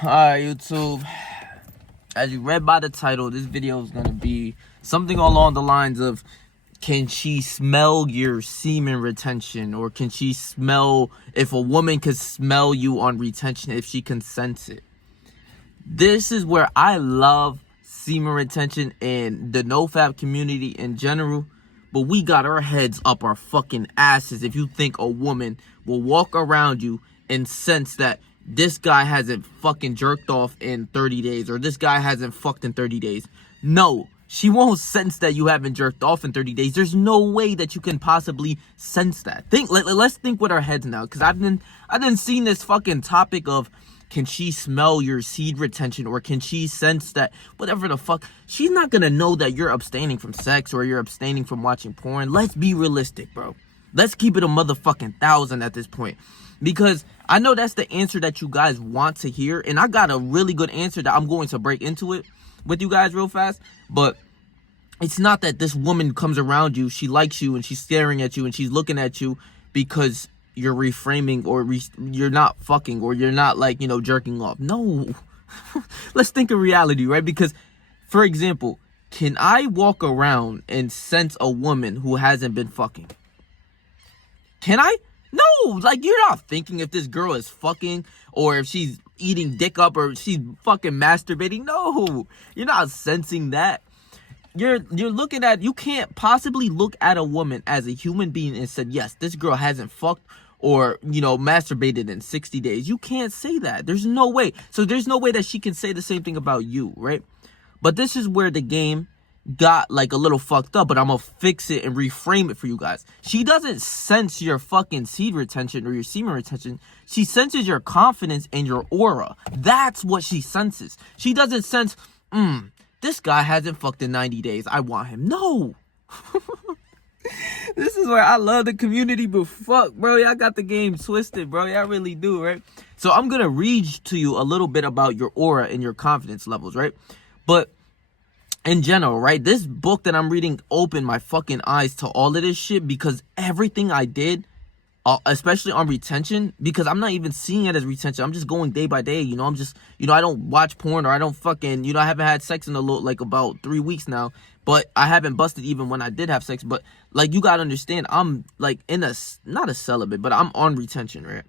Alright, YouTube. As you read by the title, this video is going to be something along the lines of, can she smell your semen retention? Or can she smell, if a woman can smell you on retention, if she can sense it? This is where I love semen retention and the nofap community in general. But we got our heads up our fucking asses if you think a woman will walk around you and sense that this guy hasn't fucking jerked off in 30 days or this guy hasn't fucked in 30 days. No, she won't sense that you haven't jerked off in 30 days. There's no way that you can possibly sense that. Let's think with our heads now, because I've been seeing this fucking topic of, can she smell your seed retention, or can she sense that whatever the fuck? She's not gonna know that you're abstaining from sex or you're abstaining from watching porn. Let's be realistic, bro. Let's keep it a motherfucking 1,000 at this point. Because I know that's the answer that you guys want to hear. And I got a really good answer that I'm going to break into it with you guys real fast. But it's not that this woman comes around you, she likes you, and she's staring at you, and she's looking at you because you're reframing, or you're not fucking, or you're not, like, jerking off. No. Let's think of reality, right? Because, for example, can I walk around and sense a woman who hasn't been fucking? Can I? No, like, you're not thinking if this girl is fucking or if she's eating dick up or she's fucking masturbating. No, you're not sensing that. You're looking at, you can't possibly look at a woman as a human being and said, yes, this girl hasn't fucked or, masturbated in 60 days. You can't say that. There's no way. So there's no way that she can say the same thing about you, right? But this is where the game got like a little fucked up, but I'm gonna fix it and reframe it for you guys. She doesn't sense your fucking seed retention or your semen retention. She senses your confidence and your aura. That's what she senses. She doesn't sense, this guy hasn't fucked in 90 days, I want him. No. This is where I love the community, but fuck, bro, y'all got the game twisted, bro. Y'all really do, right? So I'm gonna read to you a little bit about your aura and your confidence levels, right? But in general, right, this book that I'm reading opened my fucking eyes to all of this shit, because everything I did, especially on retention, because I'm not even seeing it as retention. I'm just going day by day. I'm just, I don't watch porn, or I don't fucking, I haven't had sex in about 3 weeks now, but I haven't busted even when I did have sex. But like, you gotta understand, I'm like not a celibate, but I'm on retention, right?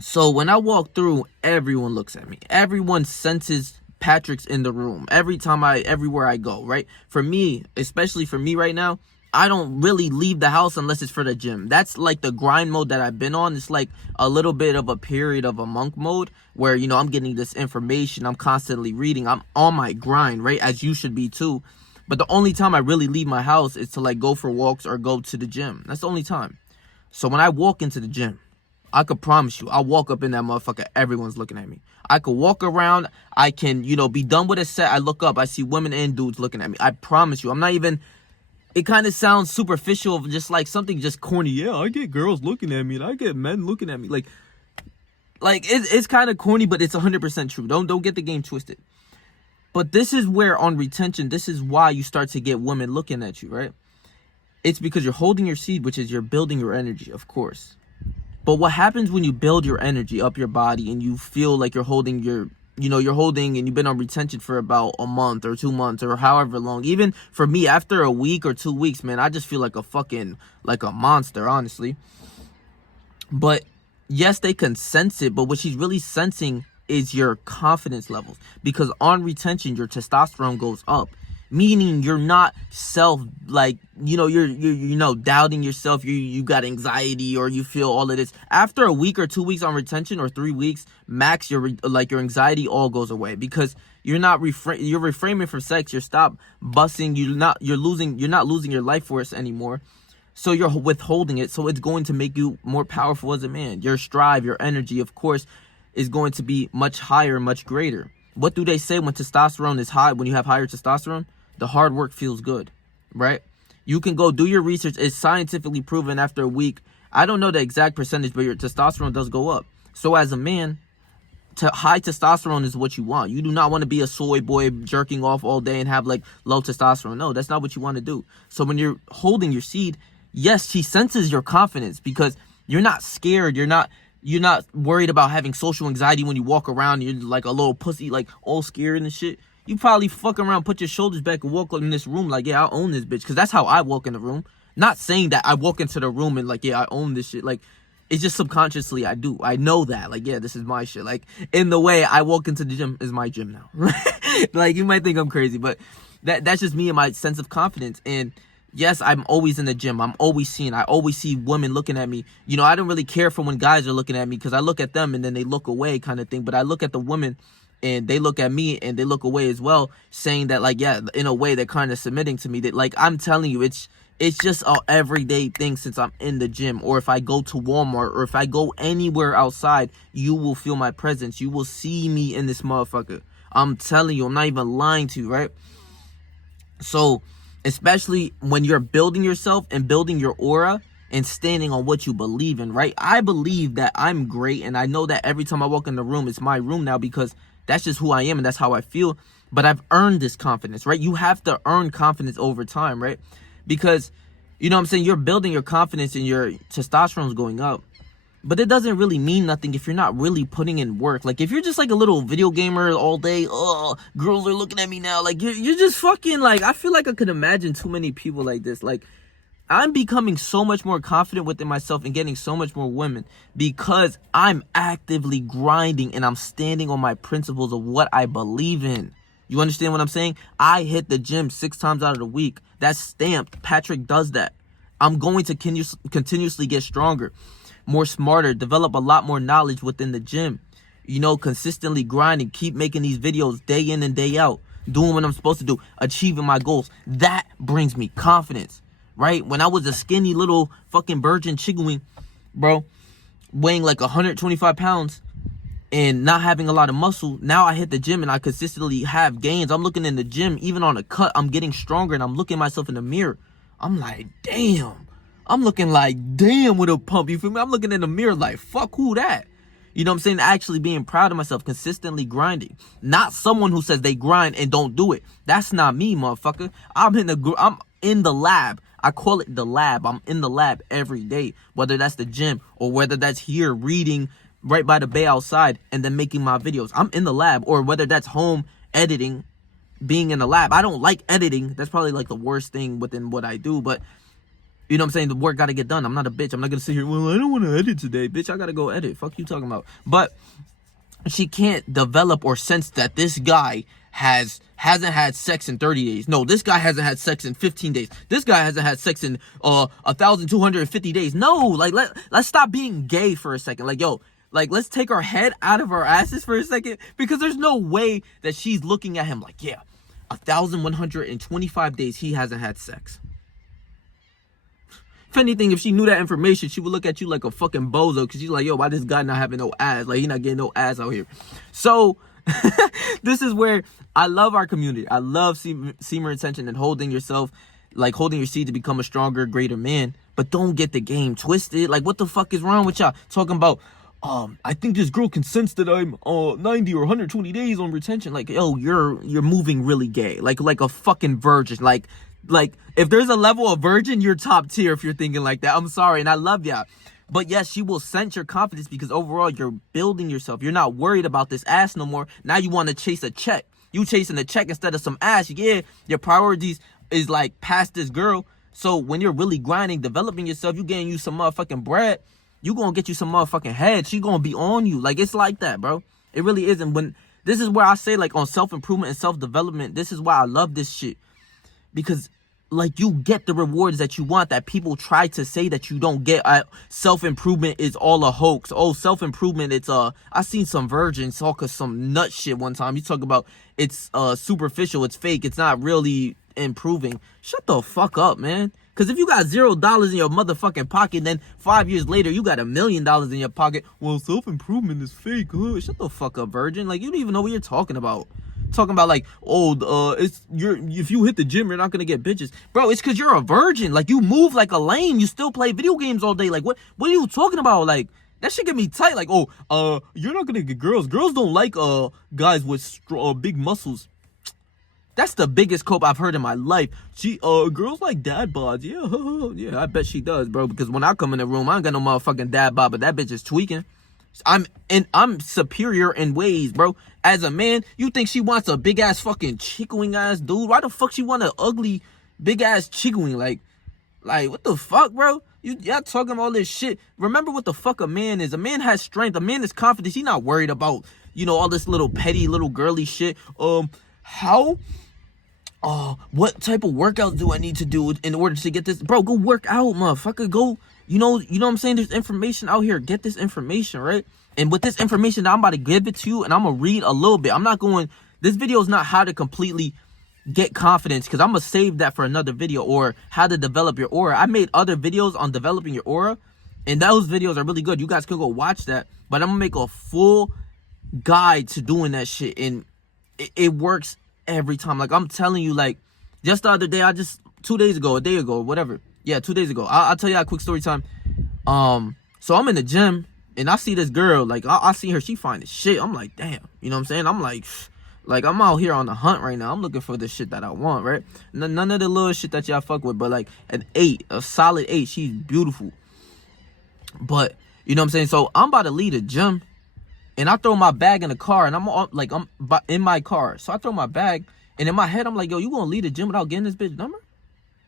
So when I walk through, everyone looks at me. Everyone senses Patrick's in the room everywhere I go, right? For me, especially for me right now, I don't really leave the house unless it's for the gym. That's like the grind mode that I've been on. It's like a little bit of a period of a monk mode where, I'm getting this information. I'm constantly reading. I'm on my grind, right? As you should be too. But the only time I really leave my house is to like go for walks or go to the gym. That's the only time. So when I walk into the gym, I could promise you, I'll walk up in that motherfucker, everyone's looking at me. I could walk around, I can, be done with a set, I look up, I see women and dudes looking at me. I promise you, I'm not even, it kind of sounds superficial, just like something just corny. Yeah, I get girls looking at me, and I get men looking at me. Like it's kind of corny, but it's 100% true. Don't get the game twisted. But this is where, on retention, this is why you start to get women looking at you, right? It's because you're holding your seed, which is you're building your energy, of course. But what happens when you build your energy up your body and you feel like you're holding your, you're holding, and you've been on retention for about a month or 2 months or however long. Even for me, after a week or 2 weeks, man, I just feel like a monster, honestly. But yes, they can sense it, but what she's really sensing is your confidence levels. Because on retention, your testosterone goes up. Meaning you're not you're doubting yourself, you got anxiety, or you feel all of this. After a week or 2 weeks on retention, or 3 weeks max, your anxiety all goes away, because you're reframing from sex. You stop busting, you're not losing your life force anymore. So you're withholding it, so it's going to make you more powerful as a man. Your strive, your energy, of course, is going to be much higher, much greater. What do they say when testosterone is high? When you have higher testosterone, the hard work feels good, right? You can go do your research. It's scientifically proven after a week. I don't know the exact percentage, but your testosterone does go up. So as a man, high testosterone is what you want. You do not want to be a soy boy jerking off all day and have like low testosterone. No, that's not what you want to do. So when you're holding your seed, yes, she senses your confidence, because you're not scared. You're not You're not worried about having social anxiety when you walk around. You're like a little pussy, like all scared and shit. You probably fuck around, put your shoulders back, and walk in this room like, yeah, I own this bitch. Because that's how I walk in the room. Not saying that I walk into the room and like, yeah, I own this shit. Like, it's just subconsciously I do. I know that. Like, yeah, this is my shit. Like, in the way I walk into the gym is my gym now. Like, you might think I'm crazy, but that's just me and my sense of confidence. And yes, I'm always in the gym. I'm always seen. I always see women looking at me. You know, I don't really care for when guys are looking at me because I look at them and then they look away kind of thing. But I look at the women and they look at me and they look away as well, saying that, like, yeah, in a way they're kind of submitting to me. That, like, I'm telling you, it's just a everyday thing since I'm in the gym, or if I go to Walmart, or if I go anywhere outside, you will feel my presence. You will see me in this motherfucker. I'm telling you, I'm not even lying to you, right? So, especially when you're building yourself and building your aura and standing on what you believe in, right? I believe that I'm great, and I know that every time I walk in the room, it's my room now because that's just who I am and that's how I feel. But I've earned this confidence, right? You have to earn confidence over time, right? Because, you know what I'm saying, you're building your confidence and your testosterone's going up. But it doesn't really mean nothing if you're not really putting in work. Like, if you're just like a little video gamer all day, oh, girls are looking at me now. Like, you're just fucking, like, I feel like I could imagine too many people like this. Like, I'm becoming so much more confident within myself and getting so much more women because I'm actively grinding and I'm standing on my principles of what I believe in. You understand what I'm saying? I hit the gym 6 times out of the week. That's stamped. Patrick does that. I'm going to continuously get stronger, more smarter, develop a lot more knowledge within the gym. You know, consistently grinding, keep making these videos day in and day out, doing what I'm supposed to do, achieving my goals. That brings me confidence, right? When I was a skinny little fucking virgin chicken, bro, weighing like 125 pounds, and not having a lot of muscle, now I hit the gym and I consistently have gains. I'm looking in the gym, even on a cut, I'm getting stronger, and I'm looking at myself in the mirror. I'm like, damn. I'm looking like, damn, with a pump. You feel me? I'm looking in the mirror like, fuck, who that? You know what I'm saying? Actually being proud of myself, consistently grinding. Not someone who says they grind and don't do it. That's not me, motherfucker. I'm in the lab. I call it the lab. I'm in the lab every day, whether that's the gym or whether that's here reading right by the bay outside and then making my videos. I'm in the lab, or whether that's home editing, being in the lab. I don't like editing. That's probably like the worst thing within what I do, but you know what I'm saying? The work got to get done. I'm not a bitch. I'm not going to sit here, well, I don't want to edit today. Bitch, I got to go edit. Fuck you talking about. But she can't develop or sense that this guy hasn't had sex in 30 days. No, this guy hasn't had sex in 15 days. This guy hasn't had sex in 1,250 days. No, like, let's stop being gay for a second. Like, yo, like, let's take our head out of our asses for a second, because there's no way that she's looking at him like, yeah, 1,125 days he hasn't had sex. If anything, if she knew that information, she would look at you like a fucking bozo, because she's like, yo, why this guy not having no ass? Like, he not getting no ass out here. So this is where I love our community. I love semen retention and holding yourself, like holding your seed to become a stronger, greater man. But don't get the game twisted. Like, what the fuck is wrong with y'all? Talking about, I think this girl can sense that I'm 90 or 120 days on retention. Like, yo, you're moving really gay. Like a fucking virgin. Like, if there's a level of virgin, you're top tier if you're thinking like that. I'm sorry, and I love y'all. But yes, she will sense your confidence because overall you're building yourself. You're not worried about this ass no more. Now you want to chase a check. You chasing a check instead of some ass. Yeah, your priorities is like past this girl. So when you're really grinding, developing yourself, you getting you some motherfucking bread, you gonna get you some motherfucking head. She gonna be on you. Like, it's like that, bro. It really isn't. When this is where I say, like, on self-improvement and self-development, this is why I love this shit. Because, like, you get the rewards that you want that people try to say that you don't get. Self-improvement is all a hoax. Oh, self-improvement, it's I seen some virgins talk of some nut shit one time. You talk about it's superficial, it's fake, it's not really improving. Shut the fuck up, man. Because if you got $0 in your motherfucking pocket, then 5 years later you got $1 million in your pocket, well, self-improvement is fake. Shut the fuck up, virgin. Like, you don't even know what you're talking about. Talking about, like, oh, if you hit the gym, you're not gonna get bitches, bro. It's because you're a virgin. Like, you move like a lame. You still play video games all day. Like, what are you talking about? Like, that shit get me tight. Like, oh, you're not gonna get girls. Girls don't like guys with big muscles. That's the biggest cope I've heard in my life. Girls like dad bods. Yeah, yeah, I bet she does, bro. Because when I come in the room, I ain't got no motherfucking dad bod, but that bitch is tweaking. I'm superior in ways, bro. As a man, you think she wants a big ass fucking chicken ass dude? Why the fuck she want an ugly big ass chicken? Like what the fuck, bro? Y'all talking all this shit. Remember what the fuck a man is. A man has strength. A man is confident. He's not worried about, all this little petty little girly shit. What type of workout do I need to do in order to get this? Bro, go work out, motherfucker. Go, you know what I'm saying? There's information out here. Get this information, right? And with this information, I'm about to give it to you, and I'm going to read a little bit. This video is not how to completely get confidence, because I'm going to save that for another video, or how to develop your aura. I made other videos on developing your aura, and those videos are really good. You guys can go watch that. But I'm going to make a full guide to doing that shit, and it works every time. Like, I'm telling you, like, just the other day, a day ago, whatever. Yeah, 2 days ago. I'll tell you a quick story time. So I'm in the gym, and I see this girl, like, I see her, she fine as shit. I'm like, damn, you know what I'm saying? I'm like, I'm out here on the hunt right now. I'm looking for the shit that I want, right? None of the little shit that y'all fuck with, but like a solid 8. She's beautiful. But, you know what I'm saying? So I'm about to leave the gym, and I throw my bag in the car, and I'm in my car. So I throw my bag, and in my head, I'm like, yo, you gonna leave the gym without getting this bitch number?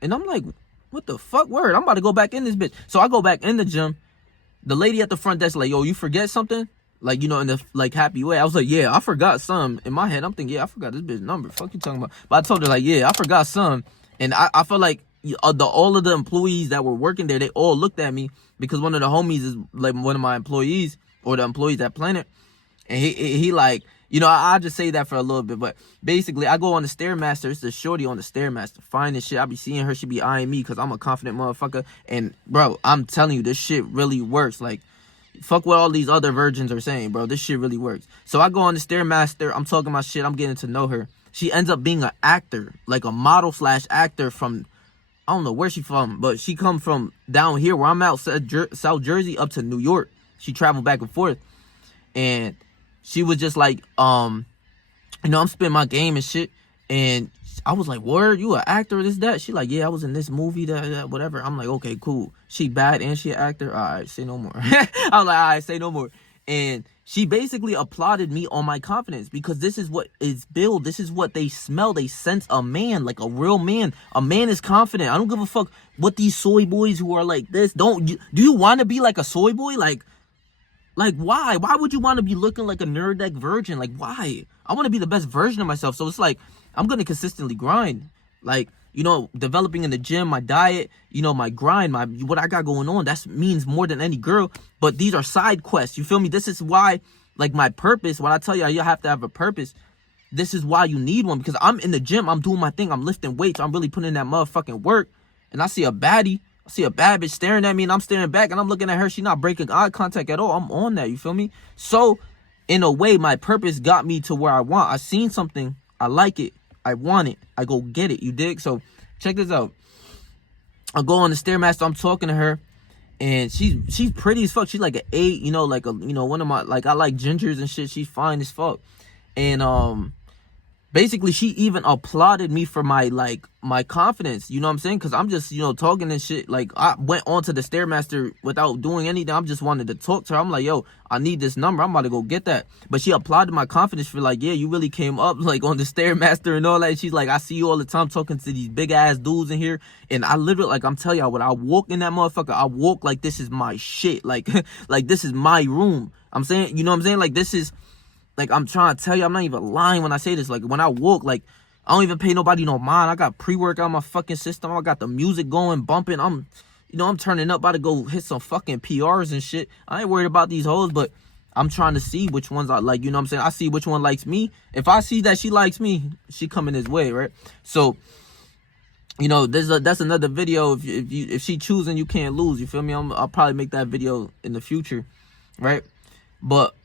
And I'm like, what the fuck, word? I'm about to go back in this bitch. So I go back in the gym. The lady at the front desk like, yo, you forget something? Like, in the, like, happy way. I was like, yeah, I forgot some. In my head, I'm thinking, yeah, I forgot this bitch number. Fuck you talking about? But I told her, like, yeah, I forgot some. And I felt like all of the employees that were working there, they all looked at me, because one of the homies is, like, one of my employees, or the employees at Planet. And he like, I just say that for a little bit. But basically, I go on the Stair Master. It's the shorty on the Stair Master. Fine as shit. I be seeing her. She be eyeing me because I'm a confident motherfucker. And, bro, I'm telling you, this shit really works. Like, fuck what all these other virgins are saying, bro. This shit really works. So I go on the Stair Master. I'm talking my shit. I'm getting to know her. She ends up being an actor, like a model / actor from, I don't know where she from, but she come from down here where I'm out, South Jersey, up to New York. She traveled back and forth. And she was just like, I'm spitting my game and shit. And I was like, word, you an actor, this, that? She like, yeah, I was in this movie, that, whatever. I'm like, okay, cool. She bad and she an actor? All right, say no more. I was like, all right, say no more. And she basically applauded me on my confidence, because this is what is built. This is what they smell. They sense a man, like a real man. A man is confident. I don't give a fuck what these soy boys who are like this. Do you want to be like a soy boy? Like, why? Why would you want to be looking like a nerd deck virgin? Like, why? I want to be the best version of myself. So it's like, I'm going to consistently grind. Like, developing in the gym, my diet, my grind, what I got going on. That means more than any girl. But these are side quests. You feel me? This is why, like, my purpose, when I tell you have to have a purpose, this is why you need one. Because I'm in the gym. I'm doing my thing. I'm lifting weights. I'm really putting in that motherfucking work. And I see a baddie. I see a bad bitch staring at me, and I'm staring back, and I'm looking at her. She not breaking eye contact at all. I'm on that, you feel me? So, in a way, my purpose got me to where I want. I seen something. I like it. I want it. I go get it. You dig? So, check this out. I go on the Stairmaster. I'm talking to her, and she's pretty as fuck. She's like an 8, one of my, like, I like gingers and shit. She's fine as fuck. And, basically, she even applauded me for my confidence, you know what I'm saying? Because I'm just, talking and shit. Like, I went onto the Stairmaster without doing anything. I just wanted to talk to her. I'm like, yo, I need this number. I'm about to go get that. But she applauded my confidence for, like, yeah, you really came up, like, on the Stairmaster and all that. She's like, I see you all the time talking to these big-ass dudes in here. And I literally, like, I'm telling y'all, when I walk in that motherfucker, I walk like this is my shit. Like, like, this is my room. I'm saying, you know what I'm saying? Like, this is... Like, I'm trying to tell you, I'm not even lying when I say this. Like, when I walk, like, I don't even pay nobody no mind. I got pre-workout on my fucking system. I got the music going, bumping. I'm turning up, about to go hit some fucking PRs and shit. I ain't worried about these hoes, but I'm trying to see which ones I like. You know what I'm saying? I see which one likes me. If I see that she likes me, she coming this way, right? So, that's another video. If she choosing, you can't lose. You feel me? I'll probably make that video in the future, right? But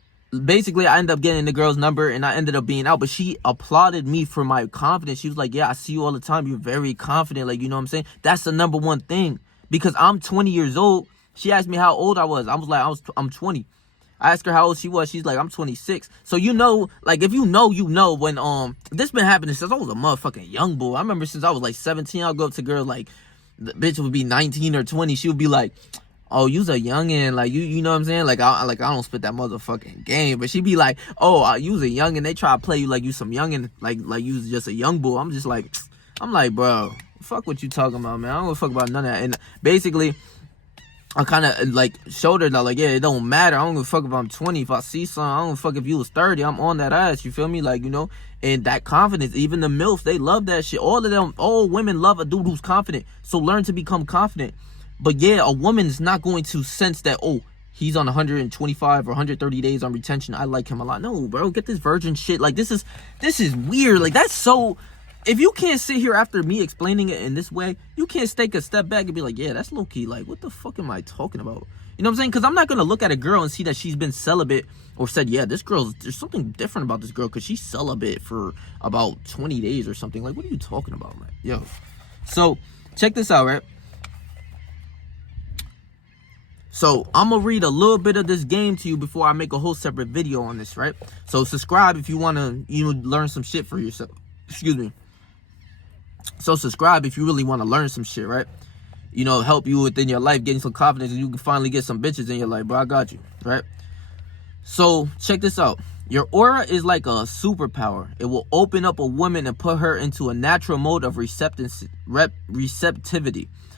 basically, I ended up getting the girl's number, and I ended up being out. But she applauded me for my confidence. She was like, yeah, I see you all the time. You're very confident. Like, you know what I'm saying? That's the number one thing. Because I'm 20 years old. She asked me how old I was. I was like, I'm 20. I asked her how old she was. She's like, I'm 26. So, like, if you know, when, this been happening since I was a motherfucking young boy. I remember since I was like 17, I'll go up to girls like, the bitch would be 19 or 20. She would be like, oh, you's a youngin', like you know what I'm saying? Like I don't spit that motherfucking game, but she be like, oh, you's a youngin'. They try to play you like you some youngin', like you's just a young bull. I'm like, bro, fuck what you talking about, man. I don't give a fuck about none of that. And basically, I kind of like showed her that, like, yeah, it don't matter. I don't give a fuck if I'm 20. If I see something, I don't give a fuck if you was 30. I'm on that ass. You feel me? Like, you know, and that confidence, even the MILFs, they love that shit. All of them, all women love a dude who's confident. So learn to become confident. But yeah, a woman is not going to sense that, oh, he's on 125 or 130 days on retention. I like him a lot. No, bro, get this virgin shit. Like, this is weird. Like, that's so... If you can't sit here after me explaining it in this way, you can't take a step back and be like, yeah, that's low-key. Like, what the fuck am I talking about? You know what I'm saying? Because I'm not going to look at a girl and see that she's been celibate or said, yeah, there's something different about this girl because she's celibate for about 20 days or something. Like, what are you talking about, man? Yo. So, check this out, right? So, I'm going to read a little bit of this game to you before I make a whole separate video on this, right? So, subscribe if you want to, learn some shit for yourself. Excuse me. So subscribe if you really want to learn some shit, right? Help you within your life, getting some confidence, and you can finally get some bitches in your life, bro. I got you, right? So check this out. Your aura is like a superpower. It will open up a woman and put her into a natural mode of receptivity.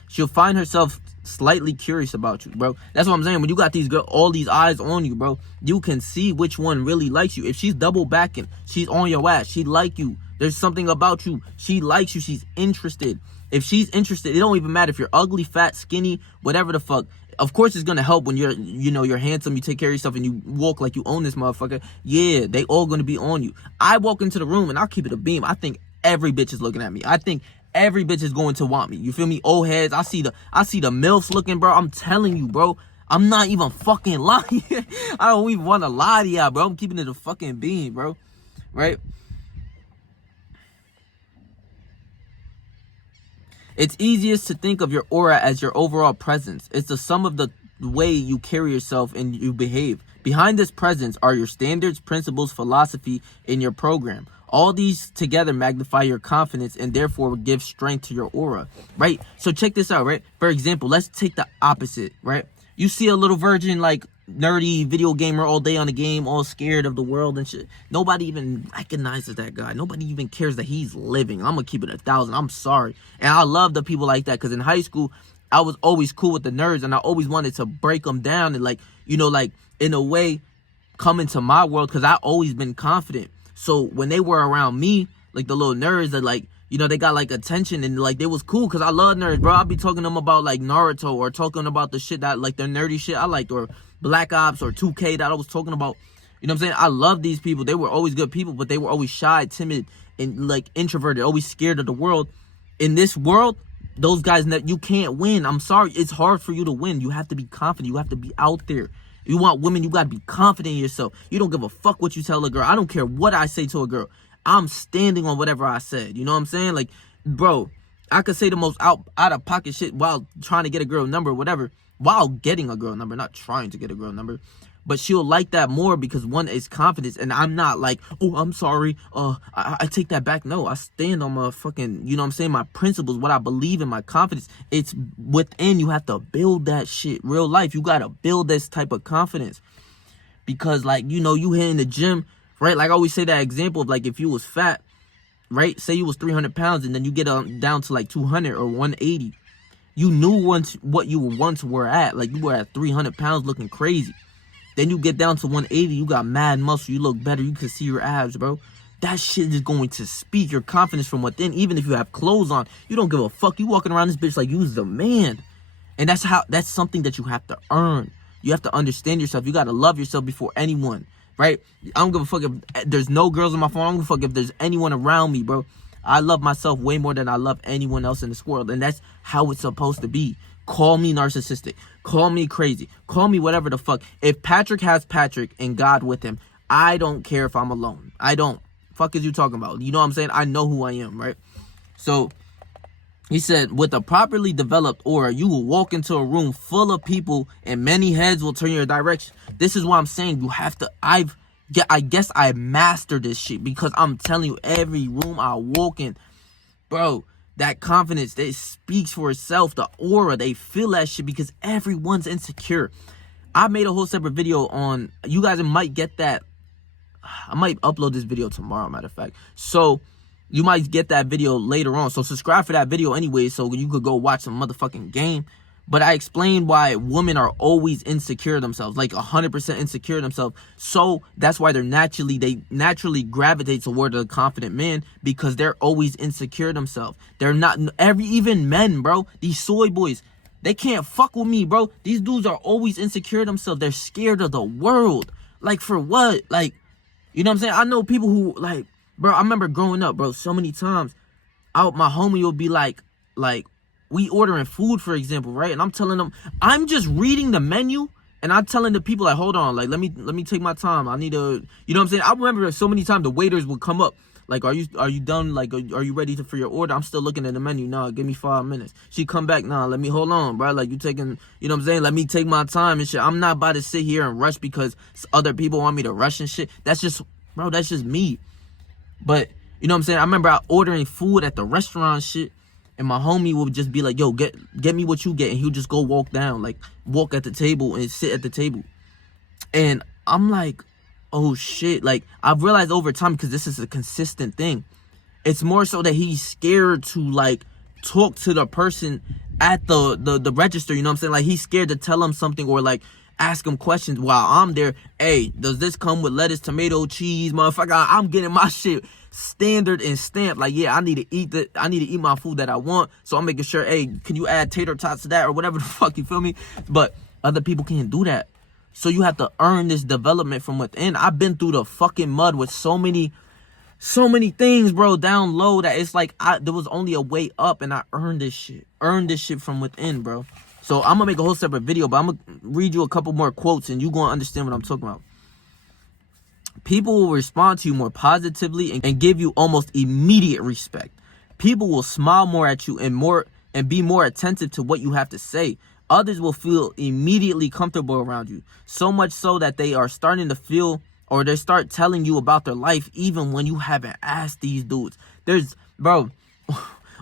She'll find herself slightly curious about you, bro. That's what I'm saying. When you got all these eyes on you, bro, you can see which one really likes you. If she's double backing, she's on your ass, she like you. There's something about you. She likes you. She's interested. If she's interested, it don't even matter if you're ugly, fat, skinny, whatever the fuck. Of course, it's going to help when you're handsome, you take care of yourself, and you walk like you own this motherfucker. Yeah, they all going to be on you. I walk into the room, and I'll keep it a beam. I think every bitch is looking at me. I think every bitch is going to want me. You feel me? Old heads. I see the MILFs looking, bro. I'm telling you, bro. I'm not even fucking lying. I don't even want to lie to y'all, bro. I'm keeping it a fucking beam, bro. Right? It's easiest to think of your aura as your overall presence. It's the sum of the way you carry yourself and you behave. Behind this presence are your standards, principles, philosophy, and your program. All these together magnify your confidence and therefore give strength to your aura, right? So check this out, right? For example, let's take the opposite, right? You see a little virgin, like, nerdy video gamer all day on the game, all scared of the world and shit. Nobody even recognizes that guy. Nobody even cares that he's living. I'm gonna keep it 1,000. I'm sorry. And I love the people like that, because in high school, I was always cool with the nerds, and I always wanted to break them down and, like, like, in a way, come into my world, because I always been confident. So when they were around me, like, the little nerds that, like, they got, like, attention, and, like, they was cool, because I love nerds, bro. I'll be talking to them about, like, Naruto, or talking about the shit that, like, the nerdy shit I liked, or Black Ops, or 2K that I was talking about. You know what I'm saying? I love these people. They were always good people, but they were always shy, timid, and, like, introverted, always scared of the world. In this world, those guys, you can't win. I'm sorry. It's hard for you to win. You have to be confident. You have to be out there. You want women, you got to be confident in yourself. You don't give a fuck what you tell a girl. I don't care what I say to a girl. I'm standing on whatever I said. You know what I'm saying? Like, bro, I could say the most out of pocket shit while trying to get a girl number or whatever, while getting a girl number, not trying to get a girl number. But she'll like that more because, one, is confidence, and I'm not like, oh, I'm sorry, I take that back. No, I stand on my fucking, you know what I'm saying, my principles, what I believe in, my confidence. It's within. You have to build that shit. Real life, you got to build this type of confidence. Because, like, you here in the gym, right? Like, I always say that example of, like, if you was fat, right? Say you was 300 pounds, and then you get down to, like, 200 or 180. You knew what you once were at. Like, you were at 300 pounds looking crazy. Then you get down to 180, you got mad muscle, you look better, you can see your abs, bro. That shit is going to speak your confidence from within. Even if you have clothes on, you don't give a fuck. You walking around this bitch like you's the man. And that's something that you have to earn. You have to understand yourself. You got to love yourself before anyone, right? I don't give a fuck if there's no girls on my phone. I don't give a fuck if there's anyone around me, bro. I love myself way more than I love anyone else in this world. And that's how it's supposed to be. Call me narcissistic. Call me crazy. Call me whatever the fuck. If Patrick has Patrick and God with him, I don't care if I'm alone. I don't. Fuck is you talking about? You know what I'm saying? I know who I am, right? So, he said, with a properly developed aura, you will walk into a room full of people and many heads will turn your direction. This is why I'm saying you have to, I guess I mastered this shit, because I'm telling you, every room I walk in, bro, That confidence, it speaks for itself. The aura, they feel that shit because everyone's insecure. I made a whole separate video on, you guys might get that. I might upload this video tomorrow, matter of fact. So you might get that video later on. So subscribe for that video anyway, so you could go watch some motherfucking game. But I explained why women are always insecure themselves, like 100% insecure themselves. So that's why they naturally gravitate toward a confident man, because they're always insecure themselves. They're not even men, bro. These soy boys, they can't fuck with me, bro. These dudes are always insecure themselves. They're scared of the world. Like, for what? Like, you know what I'm saying? I know people who, like, bro, I remember growing up, bro, so many times, my homie would be like, we ordering food, for example, right? And I'm telling them, I'm just reading the menu, and I'm telling the people, like, hold on, like, let me take my time. I need to, you know what I'm saying? I remember so many times the waiters would come up, like, are you done? Like, are you ready for your order? I'm still looking at the menu. Nah, give me 5 minutes. She come back, nah, let me, hold on, bro. Like, you taking, you know what I'm saying? Let me take my time and shit. I'm not about to sit here and rush because other people want me to rush and shit. That's just, bro, that's just me. But, you know what I'm saying? I remember ordering food at the restaurant shit, and my homie would just be like, yo, get me what you get. And he'll just go walk at the table and sit at the table. And I'm like, oh shit. Like, I've realized over time, because this is a consistent thing, it's more so that he's scared to, like, talk to the person at the register, you know what I'm saying? Like, he's scared to tell him something or, like, ask him questions while I'm there. Hey, does this come with lettuce, tomato, cheese, motherfucker? I'm getting my shit standard and stamped. Like, yeah, I need to eat my food that I want. So I'm making sure, hey, can you add tater tots to that or whatever the fuck, you feel me? But other people can't do that. So you have to earn this development from within. I've been through the fucking mud with so many things, bro, down low, that it's like there was only a way up, and I earned this shit from within, bro. So I'm gonna make a whole separate video, but I'm gonna read you a couple more quotes and you gonna understand what I'm talking about. People will respond to you more positively and give you almost immediate respect. People will smile more at you and be more attentive to what you have to say. Others will feel immediately comfortable around you, so much so that they are starting to feel, or they start telling you about their life even when you haven't asked these dudes. Bro,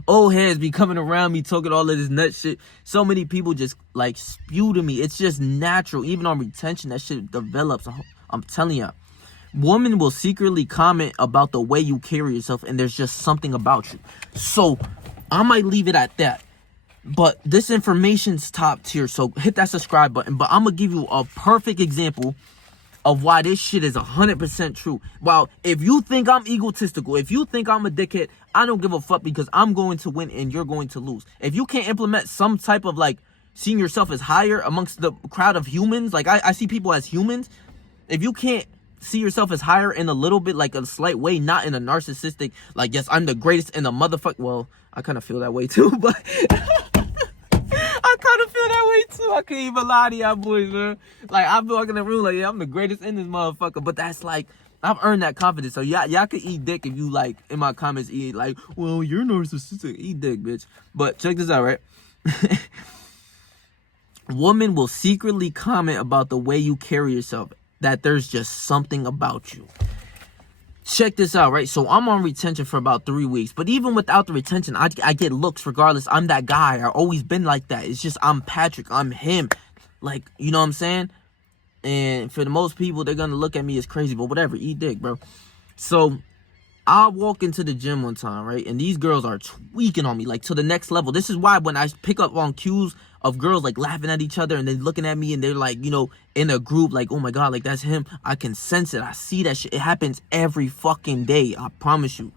old heads be coming around me talking all of this nut shit. So many people just, like, spew to me. It's just natural. Even on retention, that shit develops. I'm telling you. Women will secretly comment about the way you carry yourself, and there's just something about you. So I might leave it at that. But this information's top tier, so hit that subscribe button. But I'm going to give you a perfect example of why this shit is 100% true. Wow, if you think I'm egotistical, if you think I'm a dickhead, I don't give a fuck, because I'm going to win and you're going to lose. If you can't implement some type of, like, seeing yourself as higher amongst the crowd of humans, like, I see people as humans. If you can't see yourself as higher in a little bit, like a slight way, not in a narcissistic, like, yes, I'm the greatest in the motherfucker. Well, I kind of feel that way too, but I kind of feel that way too. I can't even lie to y'all boys, man. Like, I feel like in the room, like, yeah, I'm the greatest in this motherfucker. But that's like, I've earned that confidence. So y'all can eat dick if you, like, in my comments, eat like, well, you're narcissistic. Eat dick, bitch. But check this out, right? Women will secretly comment about the way you carry yourself, that there's just something about you. Check this out, right? So I'm on retention for about 3 weeks. But even without the retention, I get looks regardless. I'm that guy. I've always been like that. It's just I'm Patrick. I'm him. Like, you know what I'm saying? And for the most people, they're going to look at me as crazy. But whatever. Eat dick, bro. So I'll walk into the gym one time, right? And these girls are tweaking on me, like, to the next level. This is why when I pick up on cues of girls, like, laughing at each other and then looking at me and they're, like, you know, in a group, like, oh my God, like, that's him. I can sense it. I see that shit. It happens every fucking day. I promise you,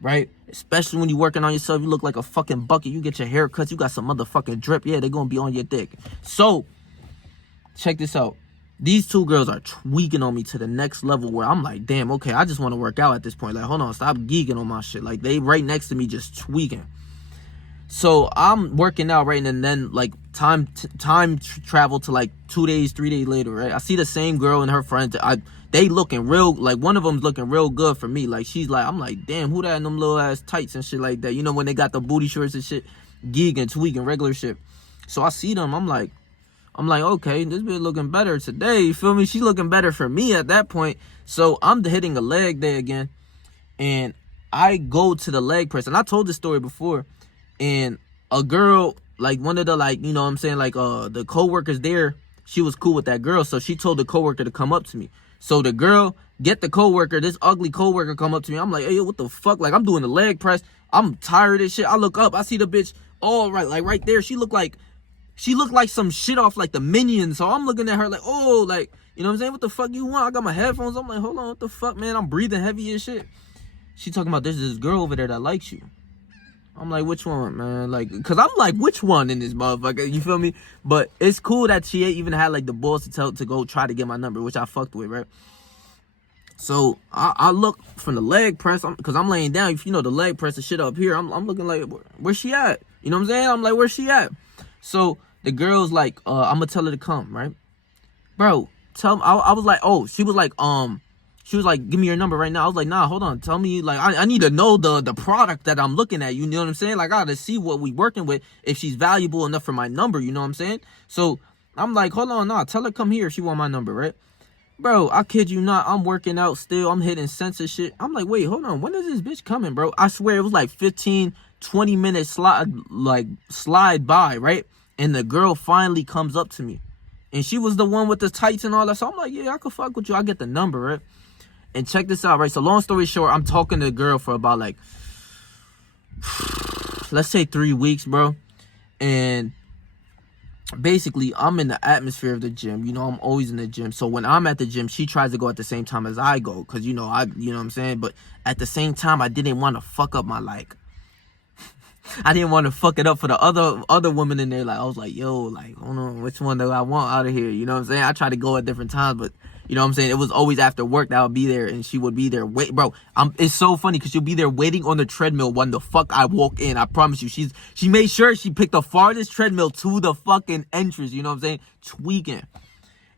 right? Especially when you're working on yourself. You look like a fucking bucket. You get your hair cut. You got some motherfucking drip. Yeah, they're going to be on your dick. So check this out. These two girls are tweaking on me to the next level where I'm like, damn, okay, I just want to work out at this point. Like, hold on, stop geeking on my shit. Like, they right next to me just tweaking. So I'm working out, right? And then, like, time travel to, like, 2 days, 3 days later, right? I see the same girl and her friends. They looking real, like, one of them's looking real good for me. Like, she's like, I'm like, damn, who that in them little ass tights and shit like that? You know, when they got the booty shorts and shit, geeking, tweaking, regular shit. So I see them, I'm like, okay, this bitch looking better today, you feel me? She's looking better for me at that point. So I'm hitting a leg day again, and I go to the leg press. And I told this story before. and a girl, like one of the, like, you know what I'm saying, like the co-workers there, she was cool with that girl, so she told the co-worker to come up to me. So the girl get the co-worker, this ugly co-worker come up to me. I'm like, hey, yo, what the fuck? Like, I'm doing the leg press. I'm tired of this shit. I look up, I see the bitch all right, like right there. She looked like some shit off like the Minions. So I'm looking at her like, oh, like, you know what I'm saying? What the fuck you want? I got my headphones. I'm like, hold on, what the fuck, man? I'm breathing heavy as shit. She talking about there's this girl over there that likes you. I'm like, which one, man? Like, cause I'm like, which one in this motherfucker? You feel me? But it's cool that she even had like the balls to go try to get my number, which I fucked with, right? So I look from the leg press, cause I'm laying down. If you know the leg press, the shit up here, I'm looking like, where's she at? You know what I'm saying? I'm like, where's she at? So the girl's like, I'm gonna tell her to come, right? Bro, I was like, oh, she was like, give me your number right now. I was like, nah, hold on, tell me, like, I need to know the product that I'm looking at. You know what I'm saying? Like, I gotta see what we working with, if she's valuable enough for my number. You know what I'm saying? So I'm like, hold on, nah, tell her come here if she want my number, right? Bro, I kid you not, I'm working out still. I'm hitting sensor shit. I'm like, wait, hold on. When is this bitch coming, bro? I swear it was like 15, 20 minutes slide by, right? And the girl finally comes up to me. And she was the one with the tights and all that. So I'm like, yeah, I could fuck with you. I get the number, right? And check this out, right? So long story short, I'm talking to the girl for about like, let's say 3 weeks, bro. And basically, I'm in the atmosphere of the gym. You know, I'm always in the gym. So when I'm at the gym, she tries to go at the same time as I go. Because, you know what I'm saying? But at the same time, I didn't want to fuck up my, like, I didn't want to fuck it up for the other women in there. Like, I was like, yo, like, hold on, which one do I want out of here? You know what I'm saying? I try to go at different times, but you know what I'm saying? It was always after work that I would be there, and she would be there. Wait, bro, it's so funny because she'll be there waiting on the treadmill when the fuck I walk in. I promise you, she made sure she picked the farthest treadmill to the fucking entrance. You know what I'm saying? Tweaking.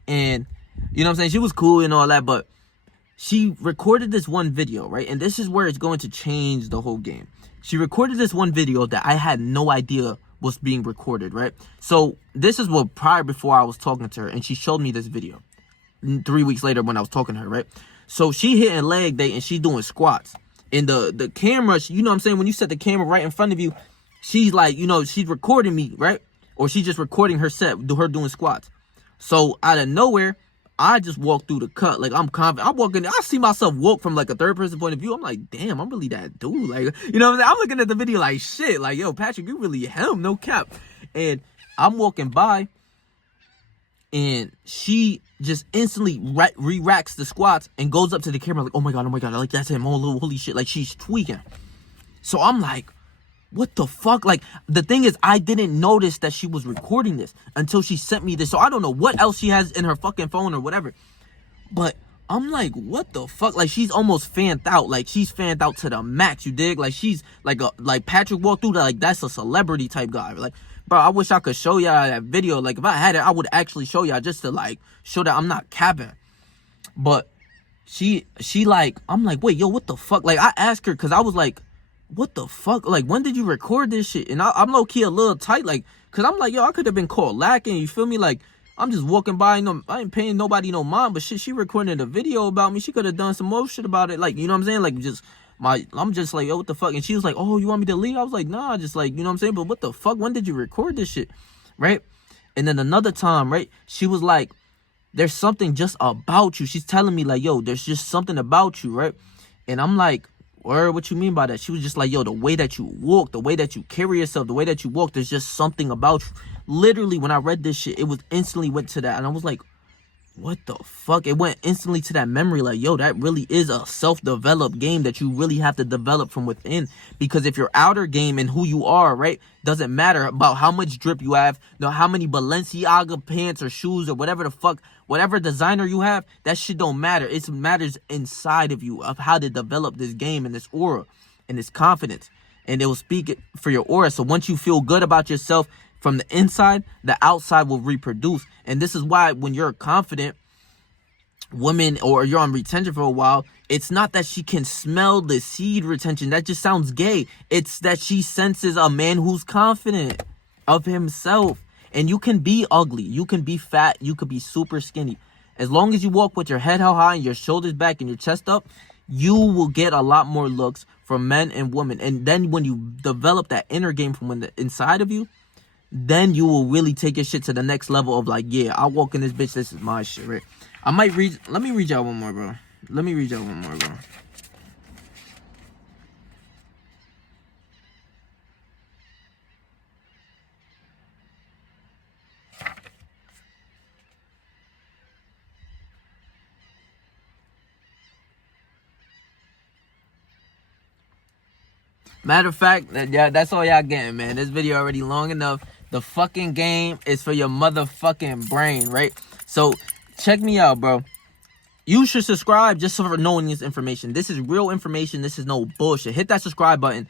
And you know what I'm saying? She was cool and all that, but she recorded this one video, right? And this is where it's going to change the whole game. She recorded this one video that I had no idea was being recorded, right? So this is what before I was talking to her, and she showed me this video 3 weeks later when I was talking to her, right? So she hitting leg day and she's doing squats. And the camera, you know what I'm saying? When you set the camera right in front of you, she's like, you know, she's recording me, right? Or she's just recording her her doing squats. So out of nowhere, I just walk through the cut. Like, I'm confident. I'm walking. I see myself walk from like a third person point of view. I'm like, damn, I'm really that dude. Like, you know what I'm saying? I'm looking at the video like, shit. Like, yo, Patrick, you really him. No cap. And I'm walking by, and she just instantly re-racks the squats and goes up to the camera like, oh my God. Like, that's him. Oh, holy shit. Like, she's tweaking. So I'm like, what the fuck? Like, the thing is, I didn't notice that she was recording this until she sent me this. So I don't know what else she has in her fucking phone or whatever. But I'm like, what the fuck? Like, she's almost fanned out. Like, she's fanned out to the max, you dig? Like, she's like Patrick walked through that. Like, that's a celebrity type guy. Like, bro, I wish I could show y'all that video. Like, if I had it, I would actually show y'all just to like show that I'm not capping. But she like, I'm like, wait, yo, what the fuck? Like, I asked her because I was like, what the fuck? Like, when did you record this shit? And I'm low-key a little tight, like, because I'm like, yo, I could have been caught lacking, you feel me? Like, I'm just walking by, I ain't paying nobody no mind, but shit, she recorded a video about me. She could have done some more shit about it, like, you know what I'm saying? Like, I'm just like, yo, what the fuck? And she was like, oh, you want me to leave? I was like, nah, just like, you know what I'm saying? But what the fuck? When did you record this shit? Right? And then another time, right, she was like, there's something just about you. She's telling me, like, yo, there's just something about you, right? And I'm like, or what you mean by that? She was just like, yo, the way that you walk, the way that you carry yourself, the way that you walk, there's just something about you. Literally, when I read this shit, it was instantly went to that. And I was like, what the fuck? It went instantly to that memory. Like, yo, that really is a self-developed game that you really have to develop from within. Because if your outer game and who you are, right, doesn't matter about how much drip you have, how many Balenciaga pants or shoes or whatever the fuck, whatever designer you have, that shit don't matter. It matters inside of you of how to develop this game and this aura and this confidence. And it will speak for your aura. So once you feel good about yourself from the inside, the outside will reproduce. And this is why when you're confident woman or you're on retention for a while, it's not that she can smell the seed retention. That just sounds gay. It's that she senses a man who's confident of himself. And you can be ugly. You can be fat. You could be super skinny. As long as you walk with your head held high and your shoulders back and your chest up, you will get a lot more looks for men and women. And then when you develop that inner game from the inside of you, then you will really take your shit to the next level of like, yeah, I walk in this bitch, this is my shit, right? I might read, let me read y'all one more, bro. Let me read y'all one more, bro. Matter of fact, yeah, that's all y'all getting, man. This video already long enough. The fucking game is for your motherfucking brain, right? So check me out, bro. You should subscribe just for knowing this information. This is real information. This is no bullshit. Hit that subscribe button.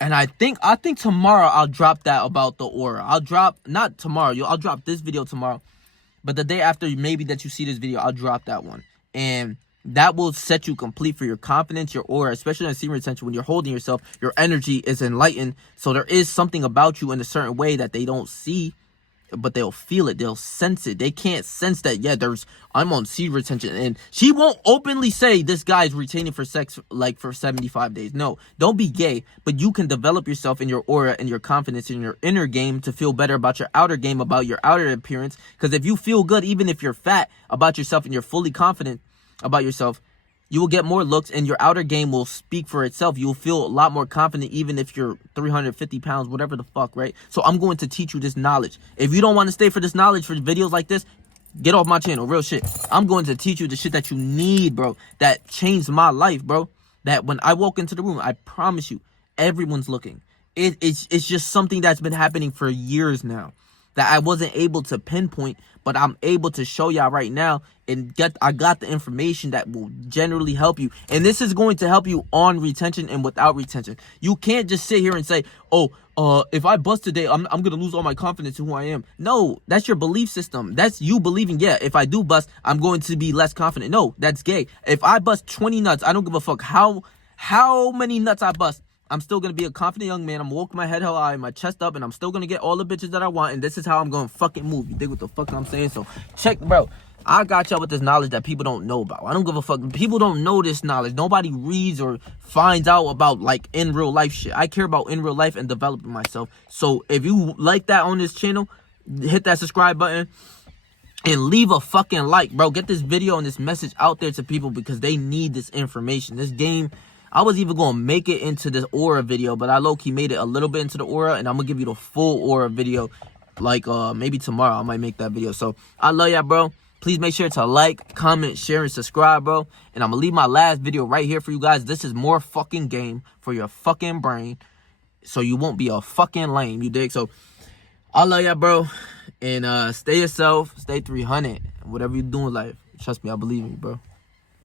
And I think tomorrow I'll drop that about the aura. I'll drop, not tomorrow, I'll drop this video tomorrow. But the day after, maybe that you see this video, I'll drop that one. And that will set you complete for your confidence, your aura, especially on semen retention. When you're holding yourself, your energy is enlightened. So there is something about you in a certain way that they don't see, but they'll feel it. They'll sense it. They can't sense that, yeah, I'm on seed retention. And she won't openly say this guy's retaining for sex like for 75 days. No, don't be gay. But you can develop yourself in your aura and your confidence in your inner game to feel better about your outer game, about your outer appearance. Because if you feel good, even if you're fat about yourself and you're fully confident about yourself, you will get more looks and your outer game will speak for itself. You will feel a lot more confident even if you're 350 pounds, whatever the fuck, right? So I'm going to teach you this knowledge. If you don't want to stay for this knowledge, for videos like this, get off my channel, real shit. I'm going to teach you the shit that you need, bro, that changed my life, bro. That when I walk into the room, I promise you, everyone's looking. It's just something that's been happening for years now that I wasn't able to pinpoint, but I'm able to show y'all right now and I got the information that will generally help you. And this is going to help you on retention and without retention. You can't just sit here and say, oh, if I bust today, I'm going to lose all my confidence in who I am. No, that's your belief system. That's you believing, yeah, if I do bust, I'm going to be less confident. No, that's gay. If I bust 20 nuts, I don't give a fuck how many nuts I bust. I'm still going to be a confident young man. I'm walking my head high, my chest up, and I'm still going to get all the bitches that I want. And this is how I'm going to fucking move. You dig what the fuck I'm saying? So check, bro. I got y'all with this knowledge that people don't know about. I don't give a fuck. People don't know this knowledge. Nobody reads or finds out about, like, in real life shit. I care about in real life and developing myself. So if you like that on this channel, hit that subscribe button. And leave a fucking like, bro. Get this video and this message out there to people because they need this information. This game, I was even going to make it into this aura video, but I low-key made it a little bit into the aura, and I'm going to give you the full aura video, like, maybe tomorrow I might make that video. So, I love y'all, bro. Please make sure to like, comment, share, and subscribe, bro. And I'm going to leave my last video right here for you guys. This is more fucking game for your fucking brain, so you won't be a fucking lame, you dig? So, I love y'all, bro. And stay yourself, stay 300, whatever you do in life. Trust me, I believe in you, bro.